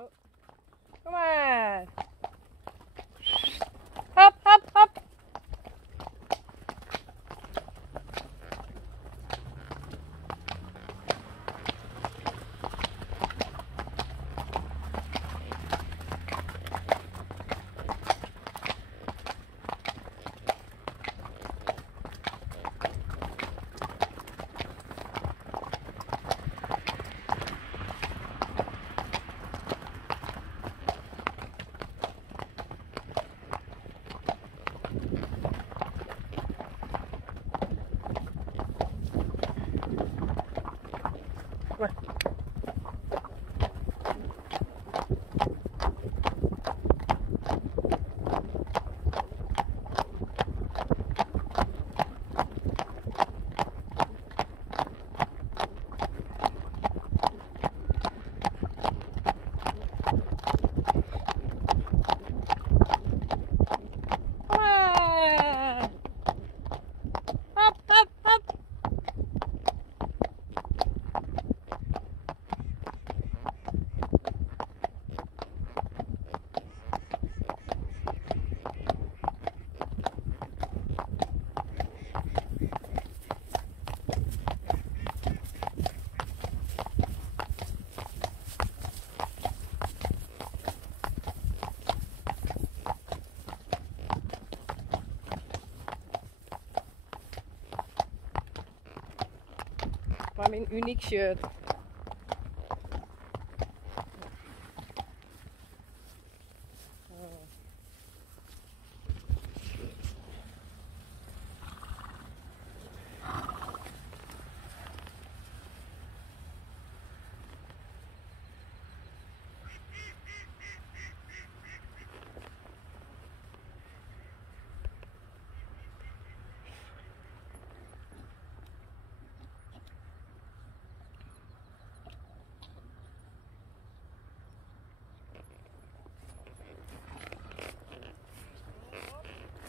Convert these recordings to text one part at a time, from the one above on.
Zo. Kom maar. Hop, hop, hop. Maar mijn uniek shirt.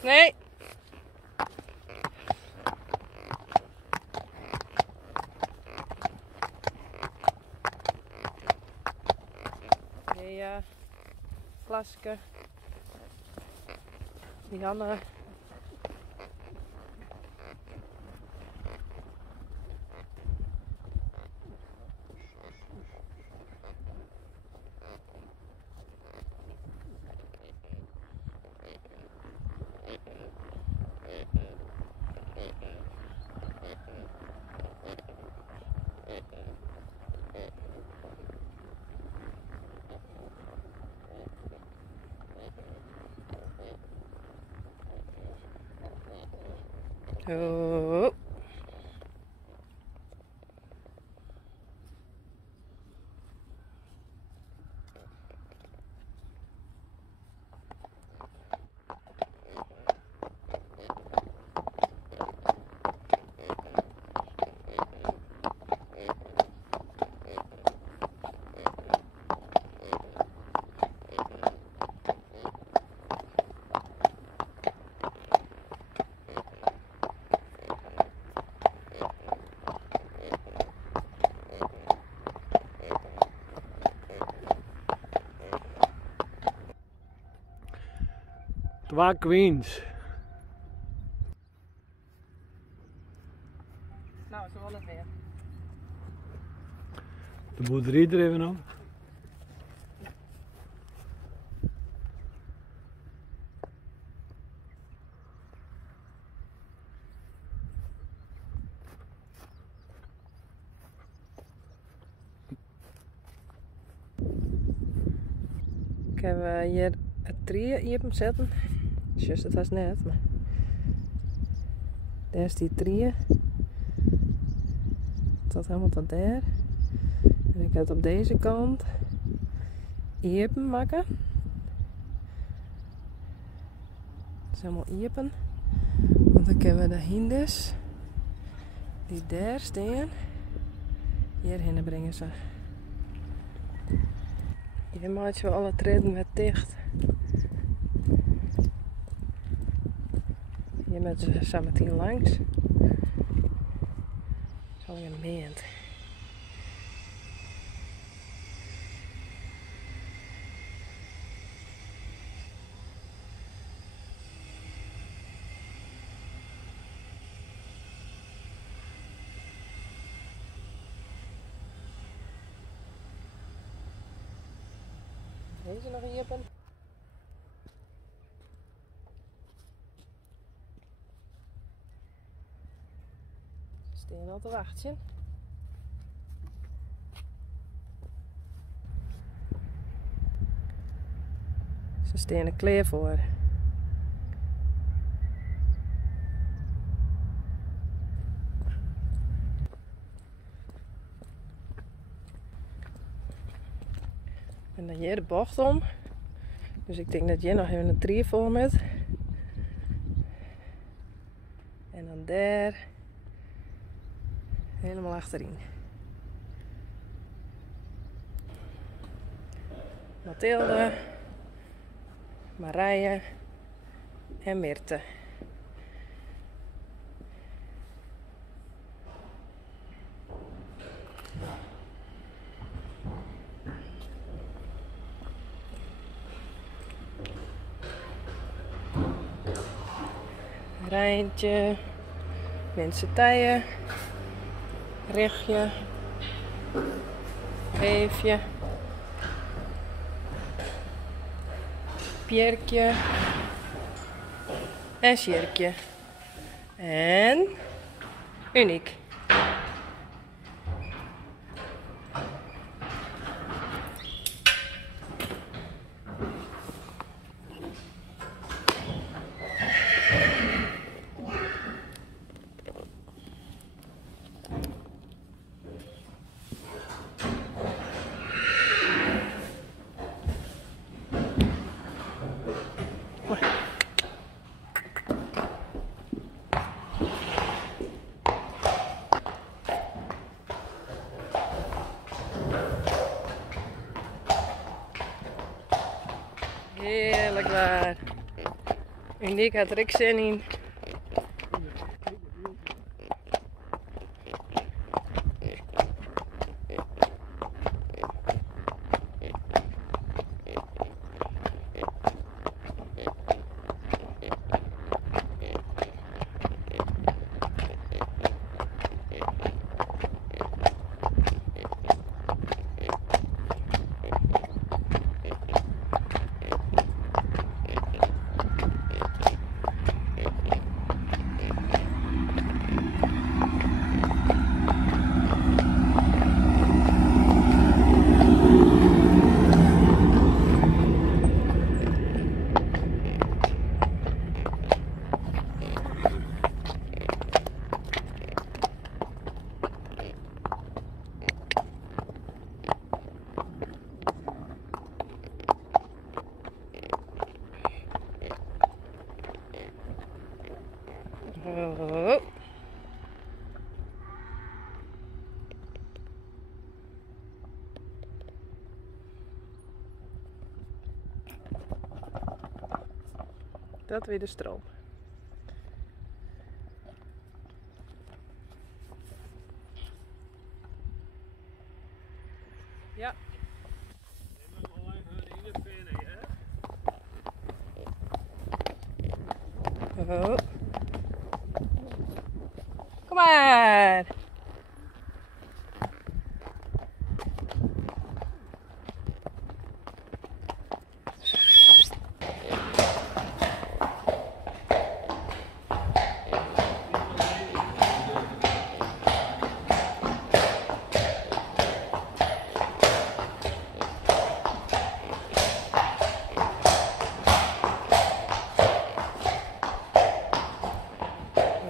Nee. Ja, Klaske. Janne. Oh. Twee queens. Nou, zo wel het weer. De boerderij er even op. Ik heb hier het tree hierop zetten. Just het was net, maar daar is die tree. Tot helemaal tot daar. En ik heb het op deze kant hierop maken. Het is helemaal hierpen. Want dan kunnen we de hinders die daar staan hierheen brengen ze. Hier maakt we alle treden met dicht. Hier met ze samen 10 langs. Zo een meent. Deze nog open. Ze staan al te wachten. Ze staan er klaar voor. En dan hier de bocht om. Dus ik denk dat je nog even een trier voor met. En dan daar. Helemaal achterin. Mathilde. Marije. En Mirte. Rijntje, mensen tijen, Richtje, Eefje, Pierkje en Sjirkje en Uniek. Heerlijk waar. Uniek had er ik zin in. Oh. Dat weer de stroom. Ja. Oh. Kom maar.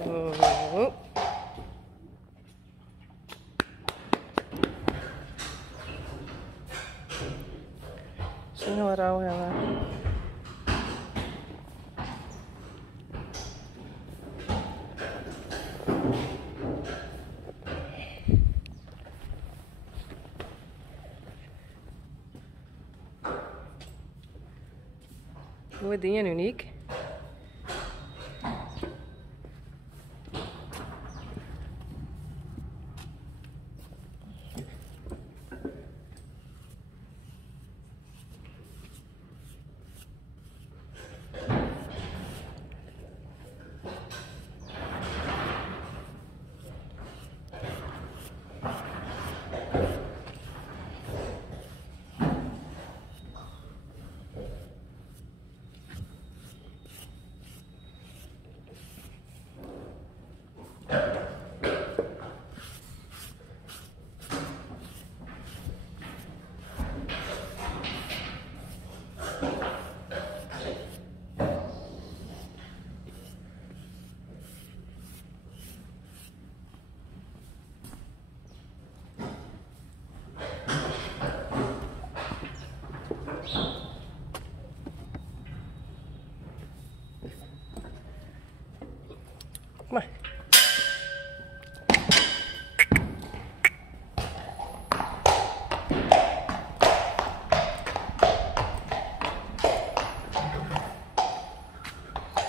Oh. Snel rauw hebben. Hoe is die Uniek?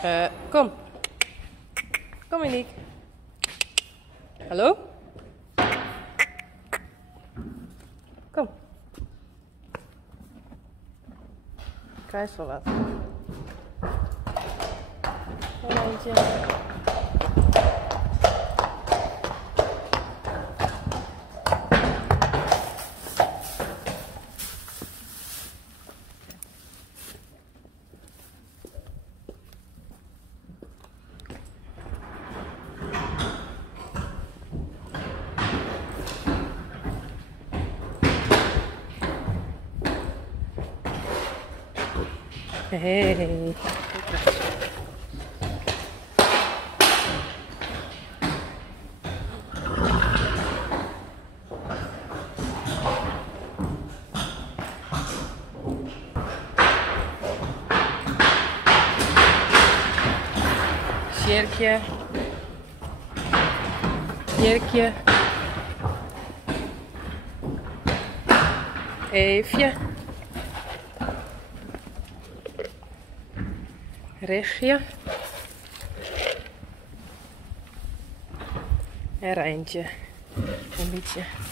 Kom. Kom, Monique. Hallo? Kom. Krijg wel wat. Een eentje. Hey. Sjerkje. Sjerkje. Eefje. Rechtje. En Rijntje. Een beetje.